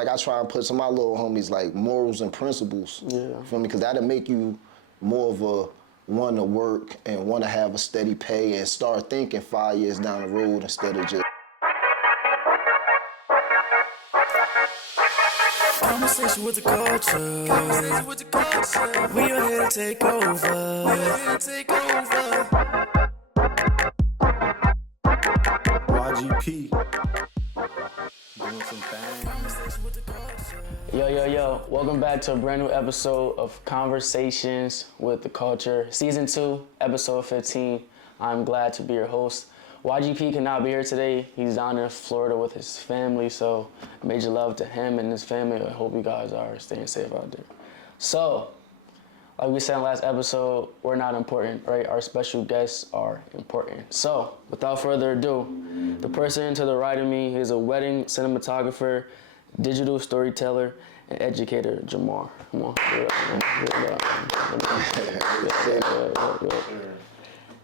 like I try and put some of my little homies like morals and principles. Yeah. Feel me? Because that'll make you more of a want to work and want to have a steady pay and start thinking 5 years down the road instead of just. Conversation with the culture. Conversation with the culture. We are here to take over. We are here to take over. YGP. Doing some things. Conversation with the culture. Yo. Welcome back to a brand new episode of Conversations with the Culture. Season 2, episode 15. I'm glad to be your host. YGP cannot be here today. He's down in Florida with his family, so major love to him and his family. I hope you guys are staying safe out there. So, like we said in the last episode, we're not important, right? Our special guests are important. So, without further ado, the person to the right of me is a wedding cinematographer, digital storyteller, and educator, Jamar. Come on.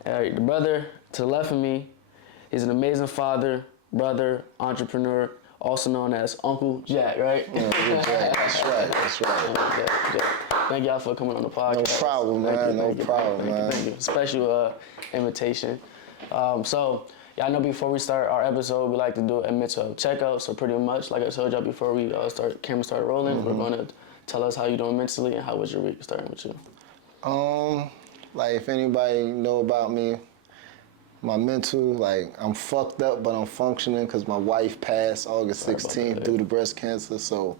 The brother to the left of me, he's an amazing father, brother, entrepreneur, also known as Uncle Jack, right? Yeah, Jack. That's right. Thank y'all for coming on the podcast. No problem, man. No problem, man. Thank you. Special invitation. So, y'all know before we start our episode, we like to do a mental checkup. So pretty much, like I told y'all before we camera started rolling, we're gonna tell us how you doing mentally and how was your week, starting with you. Like if anybody know about me, my mental, like I'm fucked up, but I'm functioning because my wife passed August 16th due to breast cancer. So,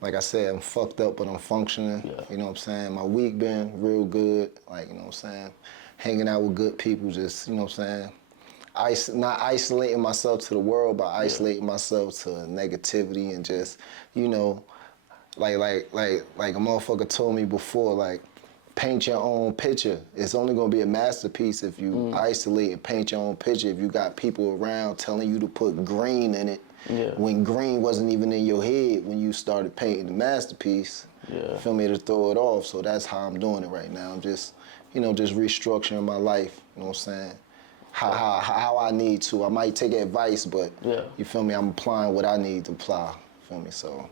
like I said, I'm fucked up, but I'm functioning. Yeah. You know what I'm saying? My week been real good. Like, you know what I'm saying? Hanging out with good people, just, you know what I'm saying? Not isolating myself to the world, but isolating myself to negativity and just, you know, like a motherfucker told me before, like, paint your own picture. It's only gonna be a masterpiece if you isolate and paint your own picture. If you got people around telling you to put green in it, when green wasn't even in your head when you started painting the masterpiece, feel me, to throw it off. So that's how I'm doing it right now. I'm just, you know, just restructuring my life, you know what I'm saying? How I need to. I might take advice, but you feel me, I'm applying what I need to apply, feel me? So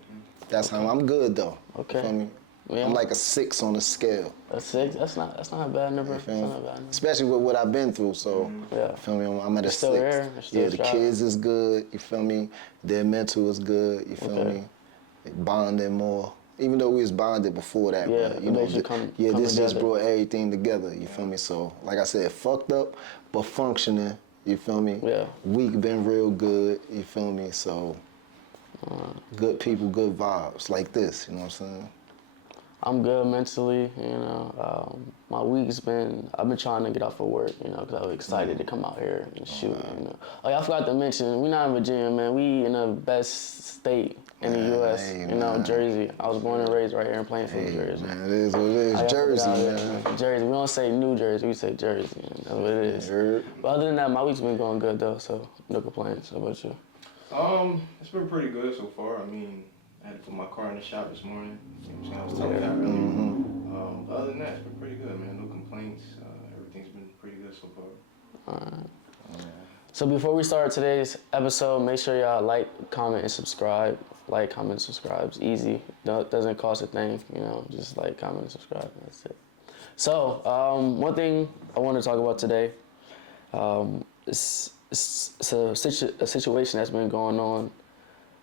that's how I'm good though, feel me? Yeah. I'm like a 6 on the scale. A 6? That's not a bad number. That's not a bad number. Especially with what I've been through, so you feel me? I'm at a 6. Still here. Yeah, the kids is good, you feel me? Their mental is good, you feel me? They bonding more. Even though we was bonded before that, but you know, this just brought everything together, you feel me? So, like I said, fucked up, but functioning, you feel me? Yeah. Week been real good, you feel me? So, good people, good vibes, like this, you know what I'm saying? I'm good mentally, you know. My week's I've been trying to get off of work, you know, because I was excited to come out here and shoot, you know. Oh, y'all forgot to mention, we not in Virginia, man. We in the best state in the U.S., you know, Jersey. I was born and raised right here in Plainfield, Jersey. Man, it is what it is, Jersey, man. Jersey, we don't say New Jersey, we say Jersey, that's what it is. But other than that, my week's been going good, though, so no complaints. How about you? It's been pretty good so far. I mean, I had to put my car in the shop this morning. I was telling you that earlier. Other than that, it's been pretty good, man. No complaints. Everything's been pretty good so far. All right. So before we start today's episode, make sure y'all like, comment, and subscribe. Like, comment, subscribe. It's easy. It doesn't cost a thing, you know. Just like, comment, and subscribe. That's it. So one thing I want to talk about today is a situation that's been going on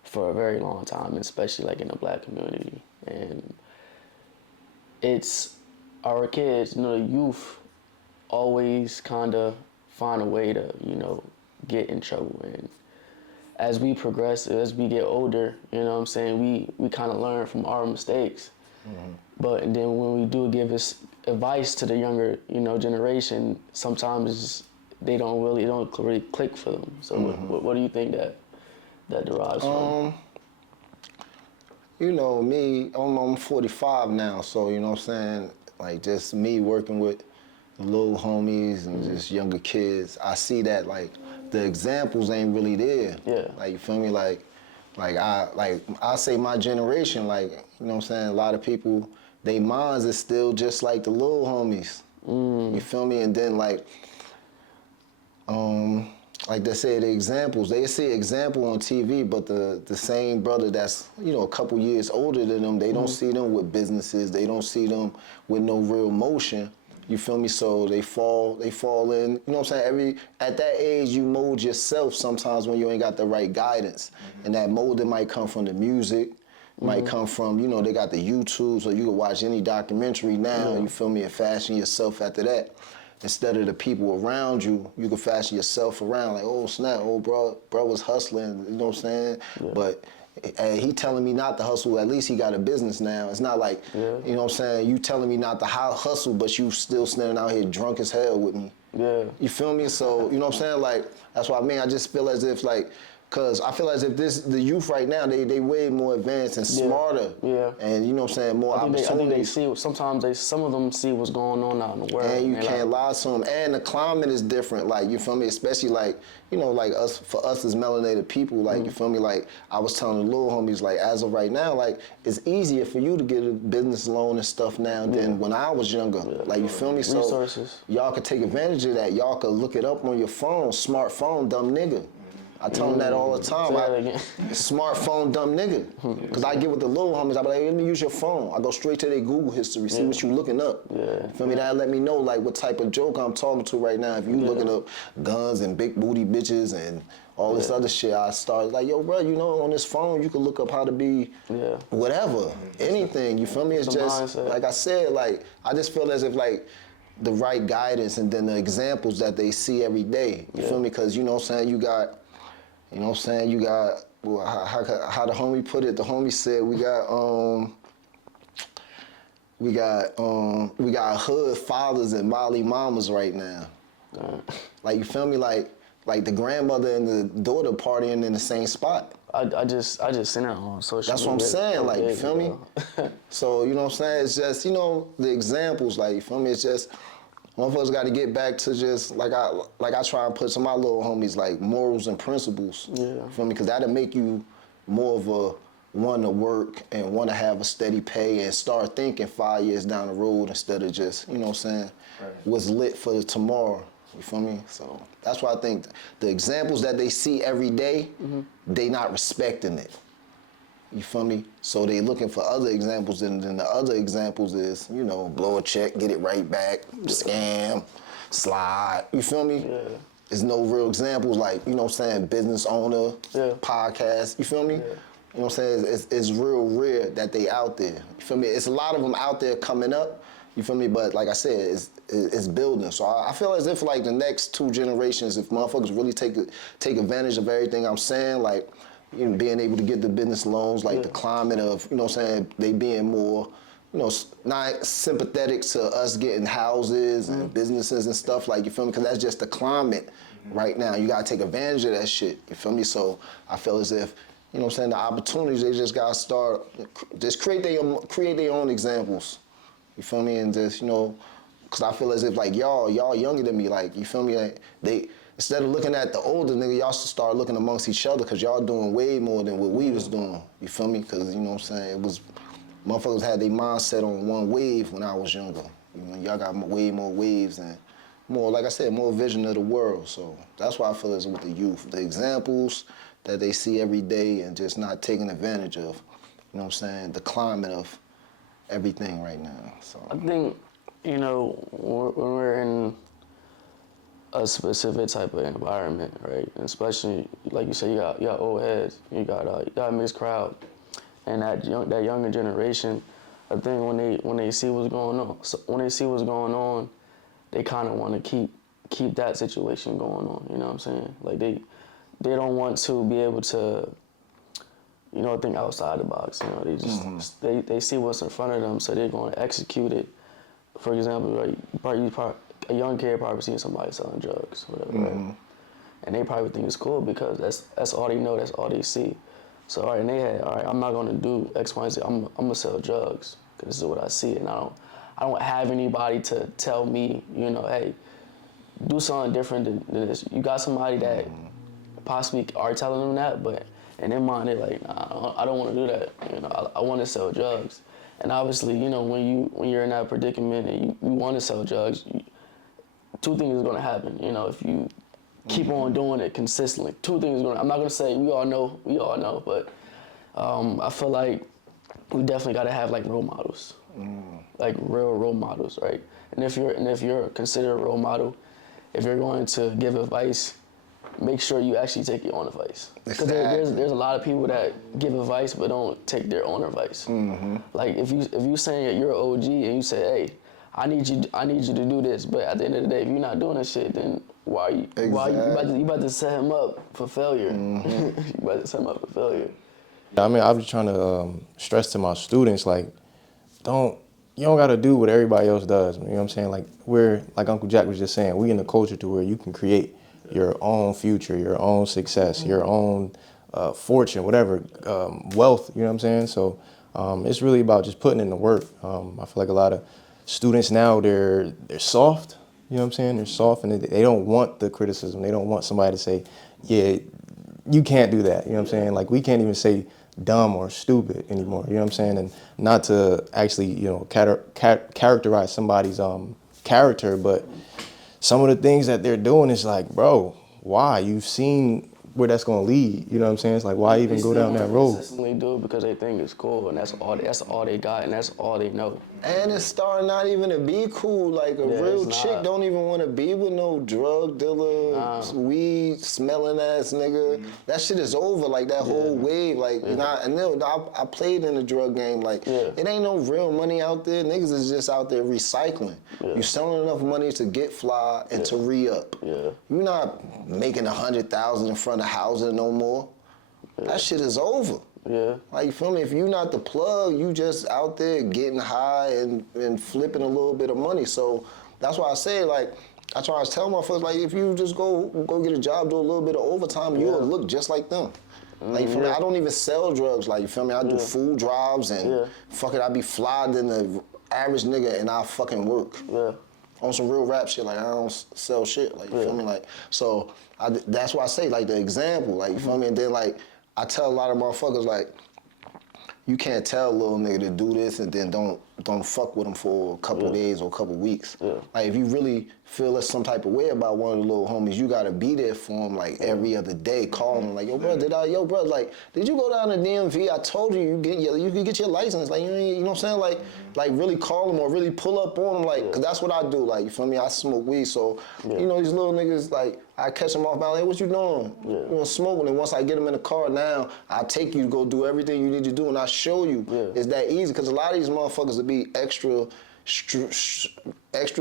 for a very long time, especially like in the Black community. And it's our kids, you know, the youth always kind of find a way to, you know, get in trouble. And as we progress, as we get older, you know what I'm saying, we kind of learn from our mistakes. But then when we do give this advice to the younger, you know, generation, sometimes they don't really click for them. So what do you think that derives from? You know, me, I'm 45 now, so you know what I'm saying, like just me working with little homies and just younger kids, I see that like the examples ain't really there. Yeah. Like, you feel me? Like I say my generation, like, you know what I'm saying, a lot of people, they minds is still just like the little homies. You feel me? And then like, like they say, the examples, they see example on TV, but the same brother that's, you know, a couple years older than them, they don't see them with businesses, they don't see them with no real motion. You feel me? So they fall in, you know what I'm saying? At that age, you mold yourself sometimes when you ain't got the right guidance. And that molding might come from the music, might come from, you know, they got the YouTube, so you can watch any documentary now, you feel me, and fashion yourself after that. Instead of the people around you, you can fashion yourself around, like, oh snap, oh bro was hustling, you know what I'm saying? But he telling me not to hustle, at least he got a business now. It's not like, you know what I'm saying, you telling me not to hustle, but you still standing out here drunk as hell with me. Yeah. You feel me? So, you know what I'm saying? Like, that's what I mean. I just feel as if, like, because I feel as if the youth right now, they way more advanced and smarter. Yeah. And, you know what I'm saying, more opportunities. I think they see, sometimes some of them see what's going on out in the world. And you can't lie to them. And the climate is different, like, you feel me? Especially, like, you know, like, for us as melanated people, like, you feel me? Like, I was telling the little homies, like, as of right now, like, it's easier for you to get a business loan and stuff now than when I was younger. Like, you feel me? So resources. Y'all could take advantage of that. Y'all could look it up on your phone, smartphone, dumb nigga. I tell them that all the time. Smartphone, dumb nigga. Because I get with the little homies, I be like, let me use your phone. I go straight to their Google history, see what you looking up. Feel me? That let me know, like, what type of joke I'm talking to right now. If you looking up guns and big booty bitches and all this other shit, I started like, yo, bro, you know, on this phone, you can look up how to be whatever, anything. You feel me? It's just, mindset. Like I said, like, I just feel as if, like, the right guidance and then the examples that they see every day. You feel me? Because, you know what I'm saying, you got, you know what I'm saying, you got, well, how the homie put it, the homie said we got hood fathers and Molly mamas right now. Like, you feel me, like the grandmother and the daughter partying in the same spot. I just seen it on social media. That's what I'm saying, like, you feel me? So, you know what I'm saying, it's just, you know, the examples, like, you feel me, it's just, motherfuckers got to get back to just, like I try and put some of my little homies, like, morals and principles. You feel me? Because that'll make you more of a want to work and want to have a steady pay and start thinking 5 years down the road instead of just, you know what I'm saying, what's lit for the tomorrow. You feel me? So that's why I think the examples that they see every day, they not respecting it. You feel me? So they looking for other examples, and then the other examples is, you know, blow a check, get it right back, scam, slide. You feel me? There's no real examples like, you know what I'm saying, business owner, podcast. You feel me? You know what I'm saying? It's real rare that they out there. You feel me? It's a lot of them out there coming up. You feel me? But like I said, it's building. So I feel as if, like, the next 2 generations, if motherfuckers really take advantage of everything I'm saying, like, you know, being able to get the business loans, like the climate of, you know what I'm saying, they being more, you know, not sympathetic to us getting houses and businesses and stuff, like, you feel me? Because that's just the climate right now. You got to take advantage of that shit. You feel me? So I feel as if, you know what I'm saying, the opportunities, they just got to start, just create their own examples. You feel me? And just, you know, because I feel as if, like, y'all younger than me, like, you feel me? Like, instead of looking at the older nigga, y'all should start looking amongst each other, because y'all doing way more than what we was doing. You feel me? Because, you know what I'm saying, it was, motherfuckers had their mindset on one wave when I was younger. You know, y'all got way more waves and more, like I said, more vision of the world. So that's why I feel as with the youth, the examples that they see every day and just not taking advantage of, you know what I'm saying, the climate of everything right now. So I think, you know, when we're in a specific type of environment, right? And especially, like you said, you got old heads, you got a mixed crowd, and that younger generation, I think when they see what's going on, they kind of want to keep that situation going on. You know what I'm saying? Like they don't want to be able to, you know, think outside the box. You know, they just they see what's in front of them, so they're going to execute it. For example, right, a young kid probably seeing somebody selling drugs, whatever, right? And they probably think it's cool because that's all they know, that's all they see. So, all right, in their head, all right, I'm not gonna do X, Y, and Z. I'm gonna sell drugs because this is what I see, and I don't have anybody to tell me, you know, hey, do something different than this. You got somebody that possibly are telling them that, but in their mind, they're like, nah, I don't want to do that. You know, I want to sell drugs. And obviously, you know, when you're in that predicament and you want to sell drugs, 2 things are going to happen. You know, if you keep on doing it consistently. Two things I'm not gonna say we all know, but I feel like we definitely gotta have like role models, like real role models, right? And if you're considered a role model, if you're going to give advice, make sure you actually take your own advice. Because there's a lot of people that give advice but don't take their own advice. Like if you saying that you're an OG and you say, hey, I need you to do this, but at the end of the day, if you're not doing this shit, then why you about to set him up for failure? You about to set him up for failure. I mean, I'm just trying to stress to my students, like, you don't gotta do what everybody else does. You know what I'm saying? Like like Uncle Jack was just saying, we in the culture to where you can create your own future, your own success, your own fortune, whatever, wealth, you know what I'm saying? So it's really about just putting in the work. I feel like a lot of students now, they're soft, you know what I'm saying? They're soft and they don't want the criticism. They don't want somebody to say, yeah, you can't do that, you know what I'm saying? Like we can't even say dumb or stupid anymore, you know what I'm saying? And not to actually, characterize somebody's character, but some of the things that they're doing is like, bro, why? You've seen where that's gonna lead, you know what I'm saying? It's like, why even go down that road? Consistently do it because they think it's cool, and that's all they got, and that's all they know. And it's starting not even to be cool. Like a real chick don't even want to be with no drug dealer, weed smelling ass nigga. That shit is over. Like that whole wave. Like I played in the drug game. Like it ain't no real money out there. Niggas is just out there recycling. You selling enough money to get fly and to re-up. You're not making 100,000 in front of housing no more. That shit is over. Like, you feel me? If you not the plug, you just out there getting high and flipping a little bit of money. So that's why I say, like, I try to tell motherfuckers, like, if you just go get a job, do a little bit of overtime, you'll look just like them. Like, you feel me? I don't even sell drugs, like, you feel me? I do food drives and fuck it, I be fly than the average nigga and I fucking work. On some real rap shit, like, I don't sell shit, like, you feel me? Like, so that's why I say, like, the example, like, you feel me? And then, like, I tell a lot of motherfuckers, like, you can't tell a little nigga to do this and then don't fuck with him for a couple of days or a couple of weeks. Like, if you really feel some type of way about one of the little homies, you gotta be there for him, like, every other day, calling him, like, yo, bro, like, did you go down to DMV? I told you you can get your license. Like, you know what I'm saying? Like really call him or really pull up on him, like, cause that's what I do. Like, you feel me? I smoke weed, so, you know, these little niggas, like, I catch them off balance, like, what you doing? You know, smoking, and once I get them in the car now, I take you to go do everything you need to do, and I show you it's that easy, cause a lot of these motherfuckers will be extra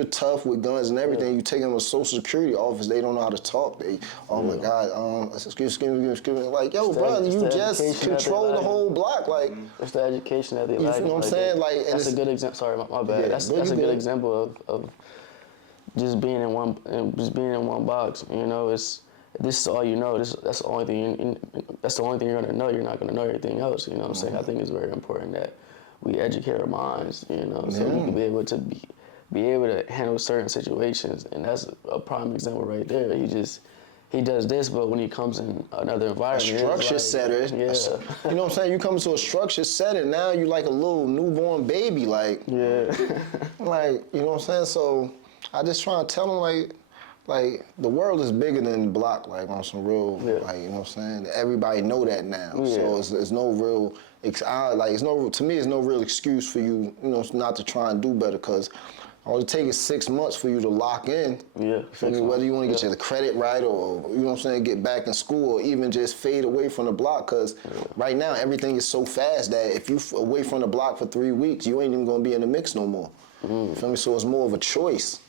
tough with guns and everything. You take them to a social security office, they don't know how to talk. They, oh my God, excuse me. Like, yo, bro, you just control the whole block. Like, it's the education that they like. You know what I'm saying? Like, that's a good example. Sorry, my bad. That's a good example of just being in one box. You know, this is all you know. That's the only thing. That's the only thing you're gonna know. You're not gonna know everything else. You know what I'm saying? I think it's very important that we educate our minds. You know, so we can be able to handle certain situations. And that's a prime example right there. He does this, but when he comes in another environment, a structure setter. You know what I'm saying? You come to a structure setting, now you like a little newborn baby, like, like, you know what I'm saying? So I just try to tell him, like the world is bigger than the block, like on some real, like, you know what I'm saying? Everybody know that now. So it's no real, to me, it's no real excuse for you, you know, not to try and do better, because all it takes is 6 months for you to lock in. You feel me? Whether you want to get your credit right or, you know what I'm saying, get back in school or even just fade away from the block, because right now everything is so fast that if you away from the block for 3 weeks, you ain't even going to be in the mix no more. You feel me? So it's more of a choice.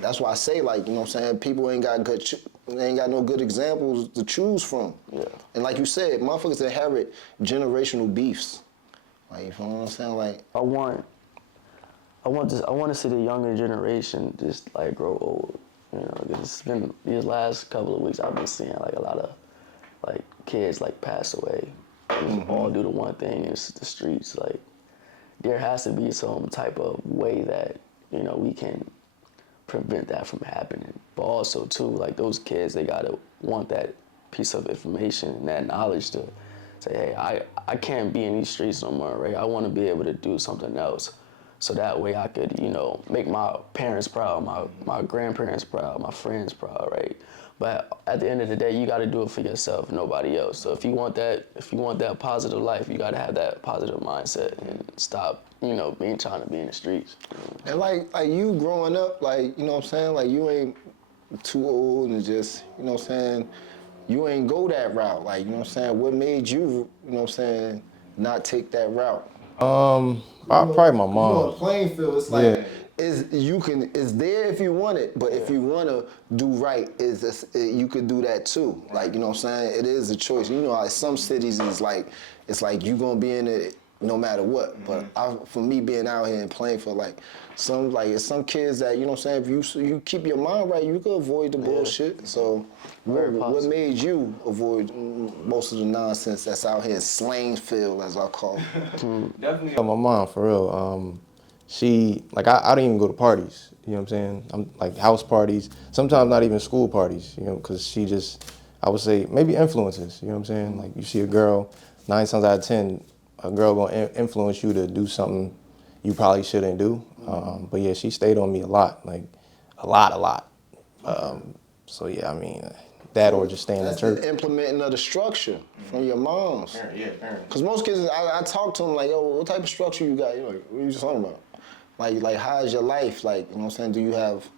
That's why I say, like, you know what I'm saying, people ain't got no good examples to choose from. And like you said, motherfuckers inherit generational beefs. Like, you feel what I'm saying? Like, I want to see the younger generation just like grow old. You know, because it's been these last couple of weeks I've been seeing like a lot of like kids like pass away. All due to one thing, it's the streets. Like, there has to be some type of way that, you know, we can prevent that from happening. But also too, like, those kids, they gotta want that piece of information and that knowledge to say, hey, I can't be in these streets no more, right? I want to be able to do something else, so that way I could, you know, make my parents proud, my grandparents proud, my friends proud, right? But at the end of the day, you got to do it for yourself, nobody else. So if you want that positive life, you got to have that positive mindset and stop, trying to be in the streets. And like you growing up, like, you know what I'm saying? Like, you ain't too old and just, you know what I'm saying? You ain't go that route. Like, you know what I'm saying? What made you, you know what I'm saying, not take that route? Probably my mom. You know, playing field, it's like, it's there if you want it, but if you want to do right, you could do that too. Like, you know what I'm saying? It is a choice. You know, like some cities is like, it's like you gonna be in it no matter what. But for me being out here and playing for it's some kids that, you know what I'm saying, if you keep your mind right, you can avoid the bullshit. So what made you avoid most of the nonsense that's out here in Slangsfield, as I call it? Definitely. My mom, for real. She, like, I don't even go to parties, you know what I'm saying? I'm like house parties, sometimes not even school parties, because she just, I would say, maybe influences, you know what I'm saying? Like, you see a girl, 9 times out of 10, a girl gonna influence you to do something you probably shouldn't do. But yeah, she stayed on me a lot, like, a lot. So yeah, I mean, that or just staying in That's church. the implementing of the structure from your moms. Yeah. Because most kids, I talk to them like, yo, what type of structure you got? You're like, what are you talking about? Like, how's your life? Like, you know what I'm saying? Do you have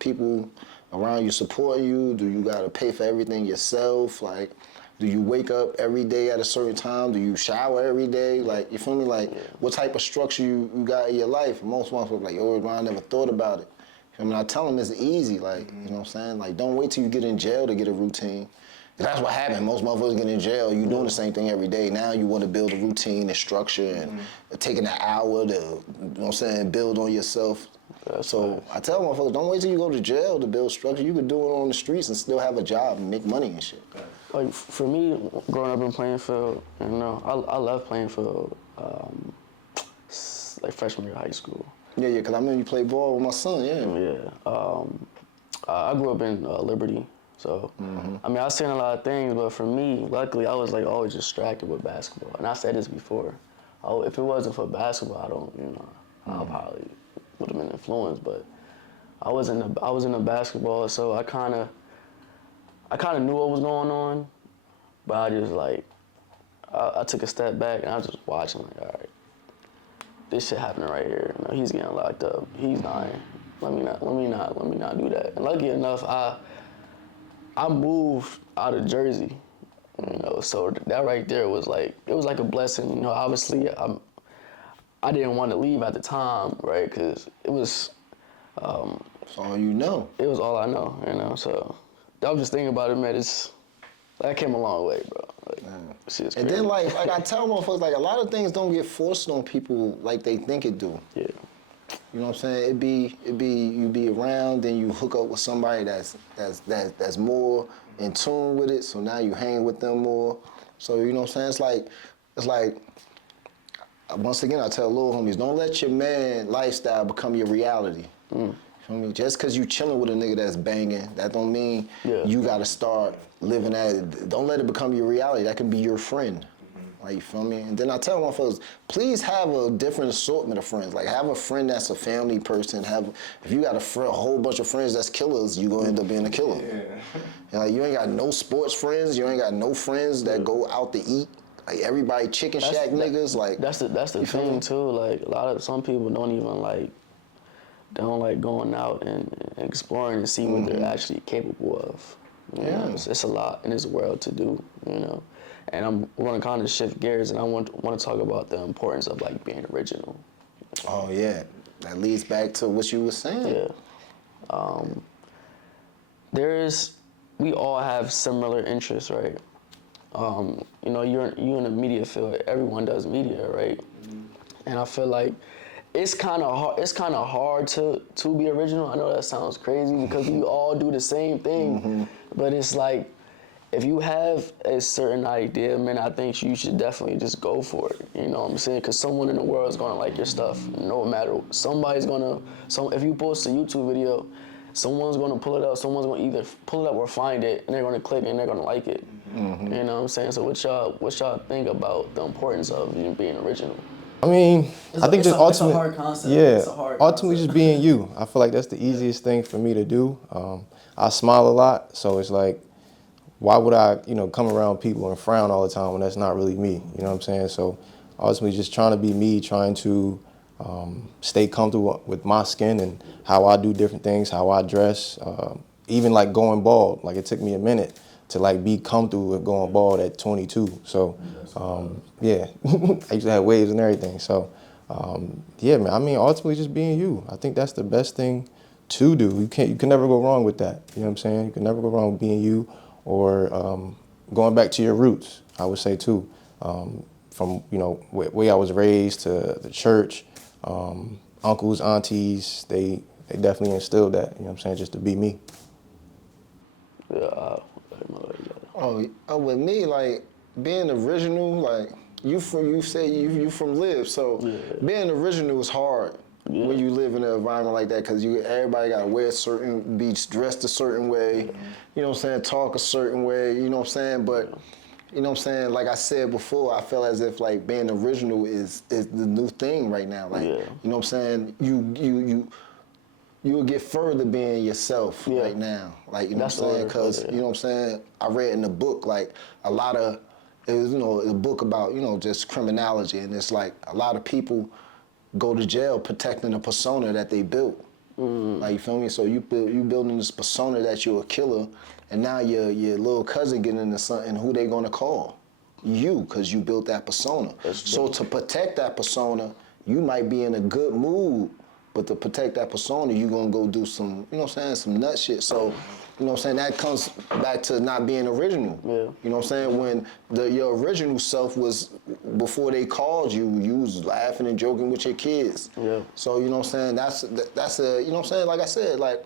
people around you supporting you? Do you got to pay for everything yourself? Like, do you wake up every day at a certain time? Do you shower every day? Like, you feel me? Like, what type of structure you got in your life? Most moms are like, yo, I never thought about it. I mean, I tell them it's easy, like, you know what I'm saying? Like, don't wait till you get in jail to get a routine. That's what happened. Most motherfuckers get in jail. You doing the same thing every day. Now you want to build a routine and structure and taking an hour to, you know what I'm saying, build on yourself. So I tell motherfuckers, don't wait till you go to jail to build structure. You could do it on the streets and still have a job and make money and shit. Like, for me, growing up in playing field, I love playing field, like freshman year of high school. Yeah, because I remember you played ball with my son, Yeah. I grew up in Liberty, so I mean, I was seeing a lot of things, but for me, luckily, I was like always distracted with basketball. And I said this before, if it wasn't for basketball, I probably would have been influenced. But I was in the basketball, so I kind of knew what was going on, but I just I took a step back and I was just watching, like, all right, this shit happening right here. He's getting locked up. He's dying. Let me not do that. And lucky enough, I moved out of Jersey, so that right there was like a blessing. Obviously, I didn't want to leave at the time, right? Because it was. That's all you know. It was all I know, So I was just thinking about it, man. I came a long way, bro. Like, shit's crazy. And then, like I tell motherfuckers, like, a lot of things don't get forced on people like they think it do. Yeah. You know what I'm saying? You be around, then you hook up with somebody that's more in tune with it. So now you hang with them more. So you know what I'm saying? It's like once again, I tell little homies, don't let your man lifestyle become your reality. You feel me? Just because you chilling with a nigga that's banging, that don't mean you gotta start living that. Don't let it become your reality. That can be your friend. Like, you feel me? And then I tell motherfuckers, please have a different assortment of friends. Like, have a friend that's a family person. If you got a whole bunch of friends that's killers, you gonna end up being a killer. Yeah. And like, you ain't got no sports friends. You ain't got no friends that go out to eat. Like, everybody chicken shack niggas. Like, that's the thing too. Like, some people don't even like going out and exploring and see what they're actually capable of. It's a lot in this world to do. And I'm going to kind of shift gears, and I want to talk about the importance of like being original. Oh yeah, that leads back to what you were saying. Yeah. We all have similar interests, right? You're in the media field. Everyone does media, right? And I feel like it's kind of hard. It's kind of hard to be original. I know that sounds crazy because we all do the same thing, but it's like, if you have a certain idea, man, I think you should definitely just go for it. You know what I'm saying? Because someone in the world is gonna like your stuff, no matter. If you post a YouTube video, someone's gonna pull it up. Someone's gonna either pull it up or find it, and they're gonna click and they're gonna like it. You know what I'm saying? So what y'all think about the importance of being original? I mean, I think just it's a ultimate, hard concept. yeah, It's a hard ultimately concept. just being you. I feel like that's the easiest thing for me to do. I smile a lot, so it's like, why would I, come around people and frown all the time when that's not really me? You know what I'm saying? So ultimately just trying to be me, trying to stay comfortable with my skin and how I do different things, how I dress, even like going bald. Like it took me a minute to like be comfortable with going bald at 22. So yeah, I used to have waves and everything. So yeah, man, I mean, ultimately just being you. I think that's the best thing to do. You can never go wrong with that. You know what I'm saying? You can never go wrong with being you or going back to your roots, I would say too. From, way I was raised to the church, uncles, aunties, they definitely instilled that, you know what I'm saying, just to be me. Yeah, With me, like being original, like you say you from Live, so being original is hard when you live in an environment like that because everybody gotta wear be dressed a certain way, you know what I'm saying, talk a certain way, you know what I'm saying, but you know what I'm saying, like I said before, I feel as if like being original is the new thing right now, like you know what I'm saying, you will get further being yourself right now. Like, you know what I'm saying? Because, you know what I'm saying? I read in the book, like, a lot of, it was, a book about, just criminology. And it's like a lot of people go to jail protecting the persona that they built. Like, you feel me? So you building this persona that you're a killer, and now your little cousin getting into something, who they gonna call? You, because you built that persona. So to protect that persona, you might be in a good mood, but to protect that persona, you gonna go do some, you know what I'm saying, some nut shit. So, you know what I'm saying, that comes back to not being original. You know what I'm saying? When your original self was, before they called you, you was laughing and joking with your kids. So, you know what I'm saying, that's a, you know what I'm saying, like I said, like,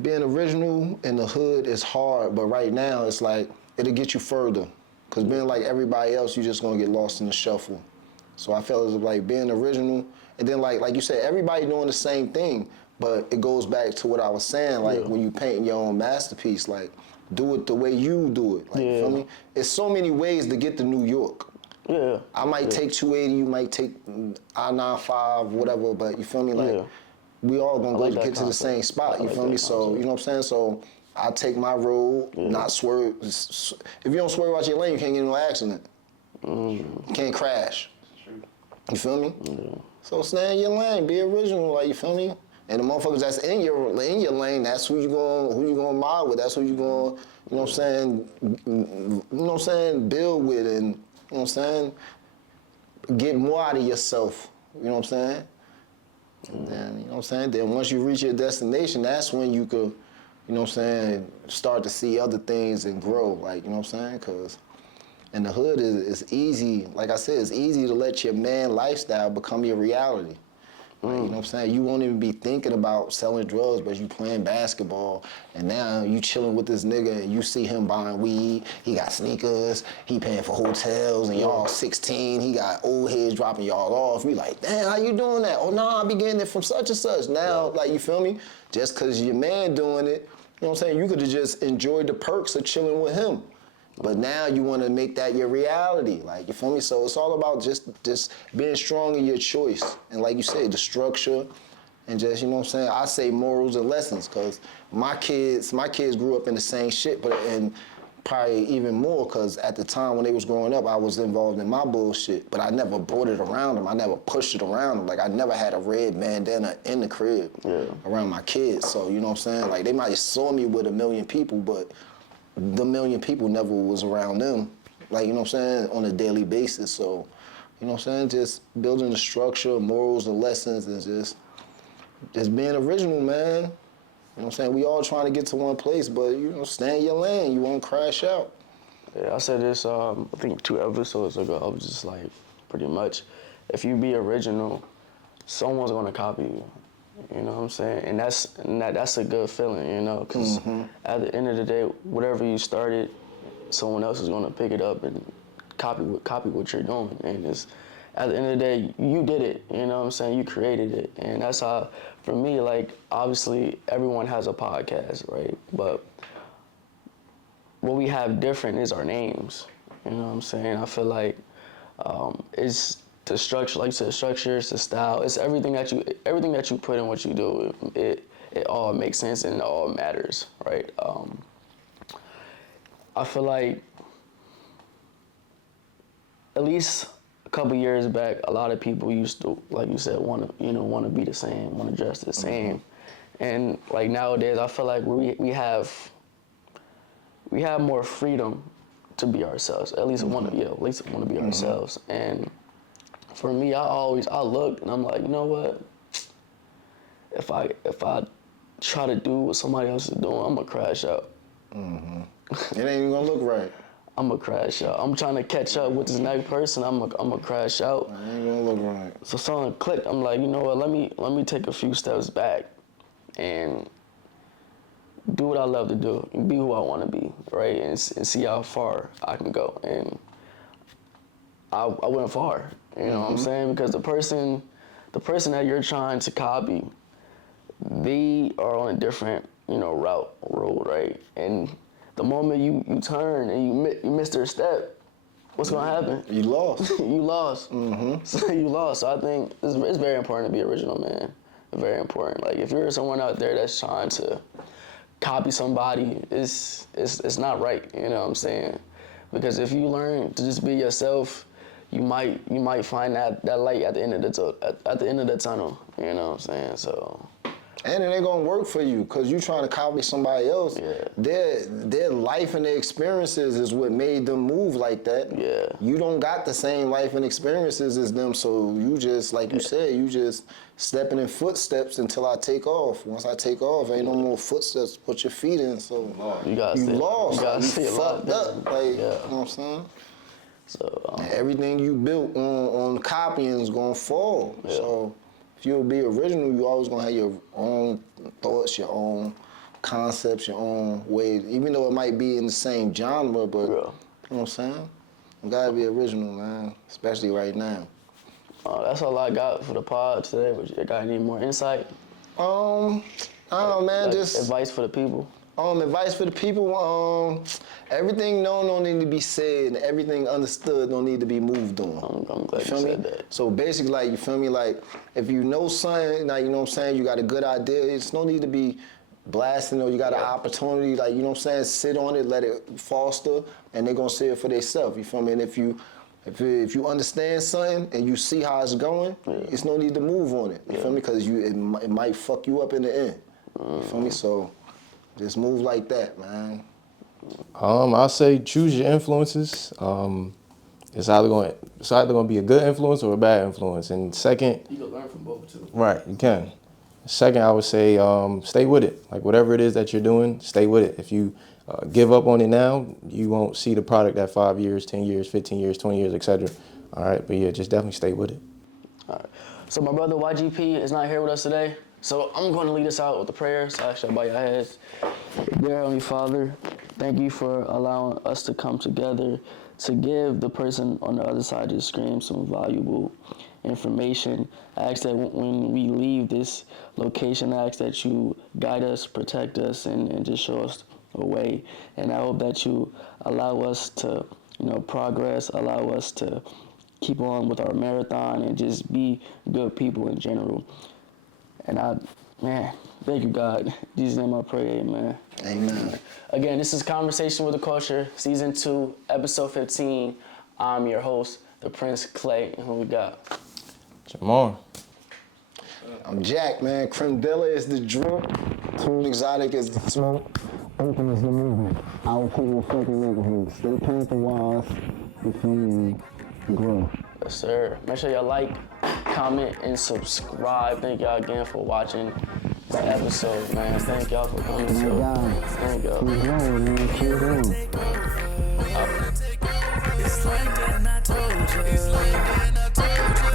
being original in the hood is hard, but right now it's like, it'll get you further. Cause being like everybody else, you just gonna get lost in the shuffle. So I felt as if like being original, and then like you said, everybody doing the same thing, but it goes back to what I was saying, like when you painting your own masterpiece, like do it the way you do it. Like, you feel me? It's so many ways to get to New York. I might take 280, you might take I-95, whatever, but you feel me? Like, we all gonna go get to the same spot, you feel me? So, you know what I'm saying? So, I take my road, not swerve. If you don't swerve out your lane, you can't get in no accident. You can't crash. You feel me? So stay in your lane, be original, like, you feel me? And the motherfuckers that's in your lane, that's who you gonna mob with. That's who you gonna, you know what I'm saying, build with, and you know what I'm saying, get more out of yourself. You know what I'm saying? And then, you know what I'm saying? Then once you reach your destination, that's when you could, you know what I'm saying, start to see other things and grow. Like, you know what I'm saying? Because in the hood, it's easy, like I said, it's easy to let your man lifestyle become your reality. Like, you know what I'm saying? You won't even be thinking about selling drugs, but you playing basketball, and now you chilling with this nigga, and you see him buying weed, he got sneakers, he paying for hotels, and y'all 16, he got old heads dropping y'all off. You like, damn, how you doing that? Oh, no, I be getting it from such and such. Now, like, you feel me? Just because your man doing it, you know what I'm saying? You could have just enjoyed the perks of chilling with him. But now you want to make that your reality, like, you feel me? So it's all about just being strong in your choice. And like you said, the structure and just, you know what I'm saying? I say morals and lessons, because my kids grew up in the same shit, but and probably even more, because at the time when they was growing up, I was involved in my bullshit, but I never brought it around them. I never pushed it around them. Like, I never had a red bandana in the crib around my kids. So, you know what I'm saying? Like, they might have saw me with 1 million people, but the 1 million people never was around them, like, you know what I'm saying, on a daily basis. So, you know what I'm saying, just building the structure, morals, and lessons, and just being original, man. You know what I'm saying? We all trying to get to one place, but, you know, stay in your lane. You won't crash out. Yeah, I said this, I think 2 episodes ago. I was just like, pretty much, if you be original, someone's gonna copy you. You know what I'm saying? And that's a good feeling, you know, because at the end of the day, whatever you started, someone else is gonna pick it up and copy what you're doing. And it's, at the end of the day, you did it, you know what I'm saying? You created it. And that's how, for me, like, obviously everyone has a podcast, right? But what we have different is our names, you know what I'm saying? I feel like it's to structure, like you said, structure, it's the style, it's everything that you put in what you do. It all makes sense and it all matters, right? I feel like at least a couple years back, a lot of people used to, like you said, want to be the same, want to dress the same, and like nowadays, I feel like we have more freedom to be ourselves. At least want to be ourselves. And for me, I look and I'm like, you know what? If I try to do what somebody else is doing, I'm gonna crash out. It ain't even gonna look right. I'm gonna crash out. I'm trying to catch up with this next person. I'm gonna crash out. It ain't gonna look right. So something clicked. I'm like, you know what? Let me take a few steps back and do what I love to do, and be who I want to be, right? And see how far I can go. And I went far. You know what I'm saying? Because the person that you're trying to copy, they are on a different, road, right? And the moment you turn and you miss their step, what's gonna happen? You lost. You lost. So you lost. So I think it's very important to be original, man. Very important. Like if you're someone out there that's trying to copy somebody, it's not right. You know what I'm saying? Because if you learn to just be yourself, you might find that light at the end of the tunnel. You know what I'm saying? So. And it ain't gonna work for you because you trying to copy somebody else. Yeah. Their life and their experiences is what made them move like that. Yeah. You don't got the same life and experiences as them, so you just, like you said, you just stepping in footsteps until I take off. Once I take off, ain't no more footsteps to put your feet in, so You lost. You see a lot. fucked up. Like, you know what I'm saying? So And everything you built on copying is gonna fall. Yeah. So if you'll be original, you always gonna have your own thoughts, your own concepts, your own ways. Even though it might be in the same genre, but you know what I'm saying? You gotta be original, man. Especially right now. That's all I got for the pod today. But you got any more insight? I don't know, man. Like just advice for the people. Advice for the people. Everything known don't need to be said, and everything understood don't need to be moved on. I'm glad you feel me? said that. So basically, like, you feel me? Like, if you know something, like, you know what I'm saying, you got a good idea, it's no need to be blasting, or you got an opportunity, like, you know what I'm saying, sit on it, let it foster, and they're gonna see it for themselves, you feel me? And if you understand something and you see how it's going, it's no need to move on it, you feel me? Because it might fuck you up in the end, you feel me? So just move like that, man. I say choose your influences. It's either going to be a good influence or a bad influence. And second, You can learn from both too. right, you can. Second, I would say stay with it. Like whatever it is that you're doing, stay with it. If you give up on it now, you won't see the product at 5 years, 10 years, 15 years, 20 years, etc. All right, but yeah, just definitely stay with it. All right. So my brother YGP is not here with us today. So I'm going to lead us out with the prayer. So I shall bow your heads. Dear Heavenly Father, thank you for allowing us to come together to give the person on the other side of the screen some valuable information. I ask that when we leave this location, I ask that you guide us, protect us, and just show us a way. And I hope that you allow us to, progress, allow us to keep on with our marathon and just be good people in general. And thank you, God. In Jesus' name I pray, amen. Amen. Again, this is Conversation with the Culture, Season 2, Episode 15. I'm your host, the Prince Clay, and who we got? Jamar. I'm Jack, man. Creme Dilla is the drink. Tune Exotic is the smoke. Open is the movement. Our people fucking neighborhood. Stay Panther-wise. You feel me? Grow. Yes, sir. Make sure y'all like, comment, and subscribe. Thank y'all again for watching this episode, man. Thank y'all for coming. Thank y'all. Thank y'all. Keep going, man. Keep going. It's like that and I told you. It's like that and I told you.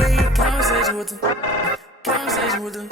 Hey, conversation with the. Conversation with the.